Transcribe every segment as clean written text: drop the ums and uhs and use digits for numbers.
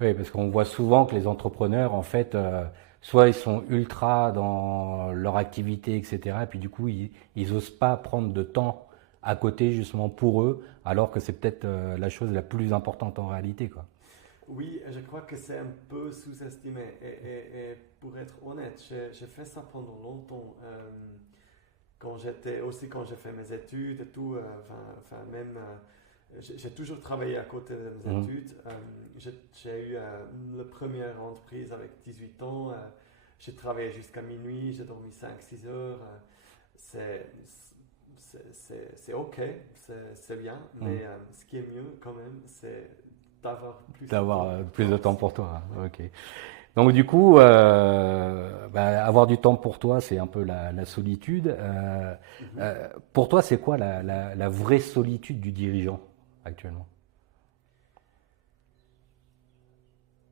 Oui, parce qu'on voit souvent que les entrepreneurs, en fait, soit ils sont ultra dans leur activité, etc. Et puis du coup, ils osent pas prendre de temps à côté justement pour eux, alors que c'est peut-être la chose la plus importante en réalité, quoi. Oui, je crois que c'est un peu sous-estimé. Et pour être honnête, j'ai fait ça pendant longtemps. Quand j'étais aussi quand j'ai fait mes études et tout, même j'ai toujours travaillé à côté de mes Mhm. études. J'ai eu la première entreprise avec 18 ans. J'ai travaillé jusqu'à minuit, j'ai dormi 5 6 heures. C'est c'est ok, c'est bien, Mhm. mais ce qui est mieux quand même, c'est d'avoir plus de D'avoir temps pour plus toi de temps aussi. pour toi. Oui. Ok. Donc du coup, avoir du temps pour toi, c'est un peu la solitude. Mhm. Pour toi, c'est quoi la vraie solitude du dirigeant actuellement?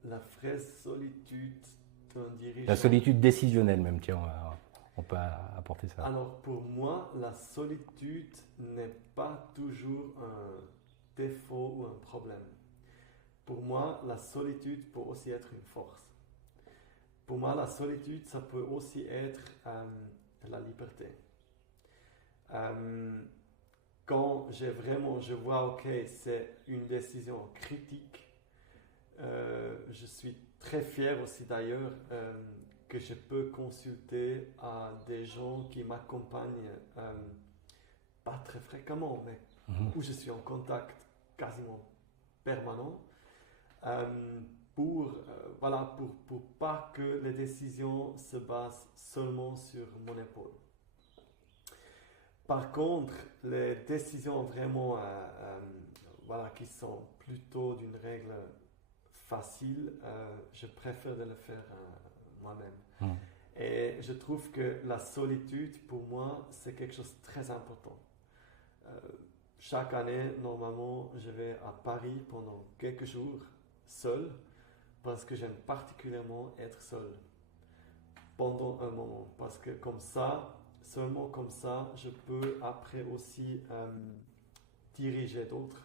La vraie solitude d'un La dirigeant. solitude décisionnelle même, tiens, on peut apporter ça. Alors pour moi, la solitude n'est pas toujours un défaut ou un problème. Pour moi, la solitude peut aussi être une force. Pour moi, la solitude, ça peut aussi être la liberté. Euh, Quand je vois, ok, c'est une décision critique, je suis très fier aussi d'ailleurs que je peux consulter à des gens qui m'accompagnent, pas très fréquemment, mais Mhm. où je suis en contact quasiment permanent, euh, pour pas que les décisions se basent seulement sur mon épaule. Par contre, les décisions vraiment qui sont plutôt d'une règle facile, je préfère de le faire moi-même. Mhm. Et je trouve que la solitude, pour moi, c'est quelque chose de très important. Euh, Chaque année, normalement, je vais à Paris pendant quelques jours, seul, parce que j'aime particulièrement être seul pendant un moment. Parce que comme ça, seulement comme ça, je peux après aussi diriger d'autres.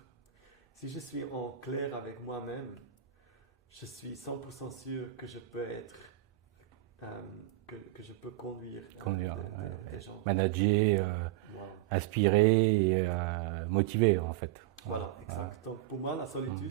Si je suis en clair avec moi-même, je suis 100% sûr que je peux être, euh, que je peux conduire Conduire, des gens. manager, Voilà. inspirer et motiver en fait. Voilà. Voilà, exact. Donc pour moi, la Mhm. solitude,